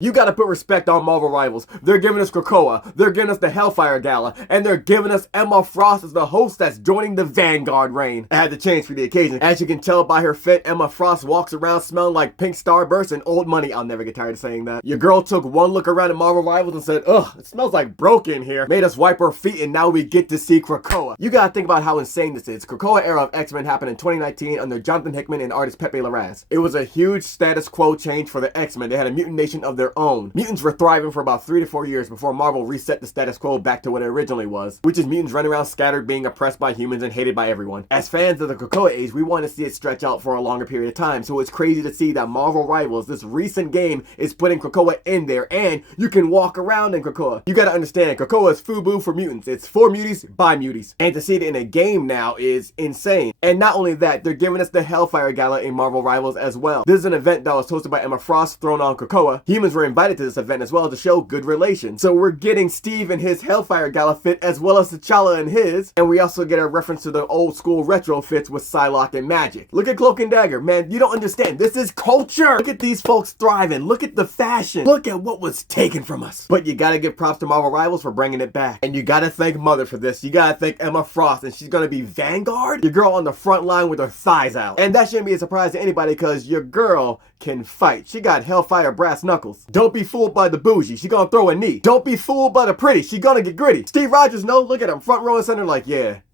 You gotta put respect on Marvel Rivals. They're giving us Krakoa, they're giving us the Hellfire Gala, and they're giving us Emma Frost as the host that's joining the Vanguard reign. I had to change for the occasion. As you can tell by her fit, Emma Frost walks around smelling like pink starburst and old money. I'll never get tired of saying that. Your girl took one look around at Marvel Rivals and said, ugh, it smells like broken here. Made us wipe our feet and now we get to see Krakoa. You gotta think about how insane this is. Krakoa era of X-Men happened in 2019 under Jonathan Hickman and artist Pepe Larraz. It was a huge status quo change for the X-Men. They had a mutant nation of their own. Mutants were thriving for about 3 to 4 years before Marvel reset the status quo back to what it originally was, which is mutants running around scattered, being oppressed by humans and hated by everyone. As fans of the Krakoa age, we want to see it stretch out for a longer period of time, so it's crazy to see that Marvel Rivals, this recent game, is putting Krakoa in there, and you can walk around in Krakoa. You gotta understand, Krakoa is FUBU for mutants. It's for muties, by muties. And to see it in a game now is insane. And not only that, they're giving us the Hellfire Gala in Marvel Rivals as well. This is an event that was hosted by Emma Frost, thrown on Krakoa. Humans were invited to this event as well to show good relations. So we're getting Steve in his Hellfire Gala fit as well as T'Challa in his, and we also get a reference to the old school retro fits with Psylocke and Magic. Look at Cloak and Dagger, man, you don't understand. This is culture. Look at these folks thriving. Look at the fashion. Look at what was taken from us. But you gotta give props to Marvel Rivals for bringing it back. And you gotta thank Mother for this. You gotta thank Emma Frost, and she's gonna be Vanguard? Your girl on the front line with her thighs out. And that shouldn't be a surprise to anybody because your girl can fight. She got Hellfire brass knuckles. Don't be fooled by the Boujee. She gonna throw a knee. Don't be fooled by the pretty. She gonna get gritty. Steve Rogers, no, look at him, front row and center like,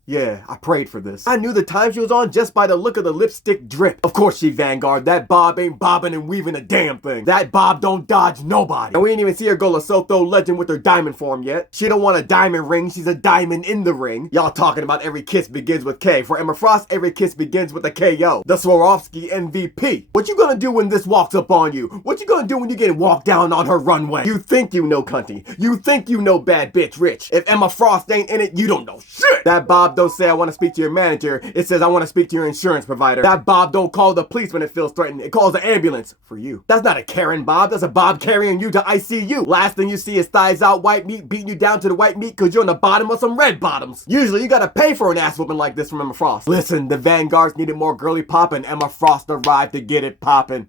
yeah, I prayed for this. I knew the time she was on just by the look of the lipstick drip. Of course she Vanguard. That bob ain't bobbing and weaving a damn thing. That bob don't dodge nobody. And we ain't even see her go Lesotho legend with her diamond form yet. She don't want a diamond ring. She's a diamond in the ring. Y'all talking about every kiss begins with K. For Emma Frost, every kiss begins with a KO. The Swarovski MVP. What you gonna do when this walks up on you? What you gonna do when you get walked down on her runway? You think you know cunty. You think you know bad bitch rich. If Emma Frost ain't in it, you don't know shit. That bob don't say I want to speak to your manager. It says I want to speak to your insurance provider. That bob don't call the police when it feels threatened. It calls the ambulance for you. That's not a Karen bob. That's a bob carrying you to ICU. Last thing you see is thighs out white meat beating you down to the white meat because you're on the bottom of some red bottoms. Usually you gotta pay for an ass whooping like this from Emma Frost. Listen, the Vanguards needed more girly pop and Emma Frost arrived to get it poppin'.